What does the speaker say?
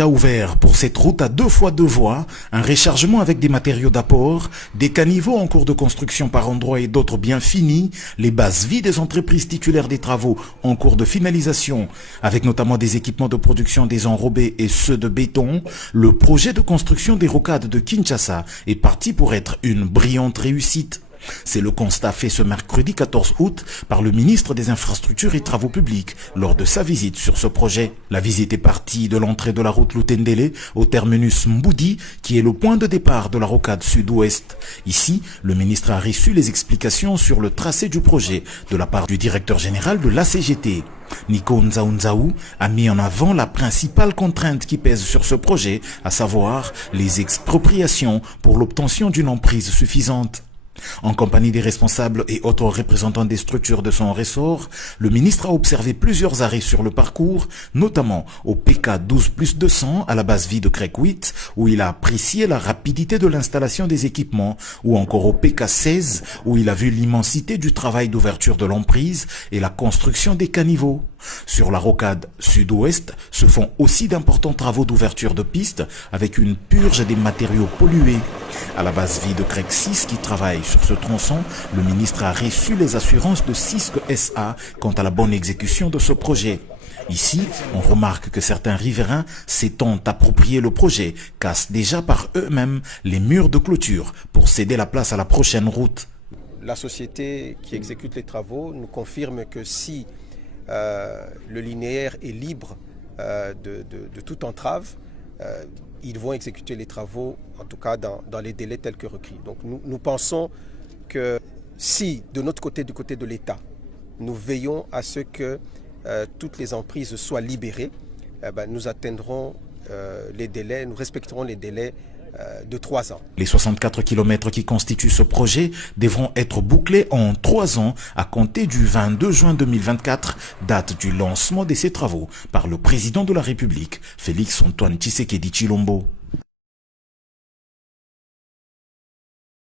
déjà ouvert pour cette route à 2x2 voies, un rechargement avec des matériaux d'apport, des caniveaux en cours de construction par endroits et d'autres bien finis, les bases vides des entreprises titulaires des travaux en cours de finalisation, avec notamment des équipements de production des enrobés et ceux de béton, le projet de construction des rocades de Kinshasa est parti pour être une brillante réussite. C'est le constat fait ce mercredi 14 août par le ministre des Infrastructures et Travaux Publics lors de sa visite sur ce projet. La visite est partie de l'entrée de la route Lutendele au terminus Mboudi qui est le point de départ de la rocade sud-ouest. Ici, le ministre a reçu les explications sur le tracé du projet de la part du directeur général de l'ACGT. Nico Nzaounzaou a mis en avant la principale contrainte qui pèse sur ce projet, à savoir les expropriations pour l'obtention d'une emprise suffisante. En compagnie des responsables et autres représentants des structures de son ressort, le ministre a observé plusieurs arrêts sur le parcours, notamment au PK 12+200 à la base vie de Crec 8, où il a apprécié la rapidité de l'installation des équipements, ou encore au PK 16, où il a vu l'immensité du travail d'ouverture de l'emprise et la construction des caniveaux. Sur la rocade sud-ouest se font aussi d'importants travaux d'ouverture de pistes avec une purge des matériaux pollués. À la base vie de Crec 6 qui travaille sur ce tronçon, le ministre a reçu les assurances de Cisco SA quant à la bonne exécution de ce projet. Ici, on remarque que certains riverains s'étant approprié le projet cassent déjà par eux-mêmes les murs de clôture pour céder la place à la prochaine route. La société qui exécute les travaux nous confirme que si le linéaire est libre de toute entrave, ils vont exécuter les travaux, en tout cas dans les délais tels que requis. Donc nous pensons que si, de notre côté, du côté de l'État, nous veillons à ce que toutes les emprises soient libérées, nous atteindrons les délais, nous respecterons les délais de 3 ans. Les 64 km qui constituent ce projet devront être bouclés en 3 ans à compter du 22 juin 2024, date du lancement de ces travaux par le président de la République, Félix Antoine Tshisekedi Tshilombo.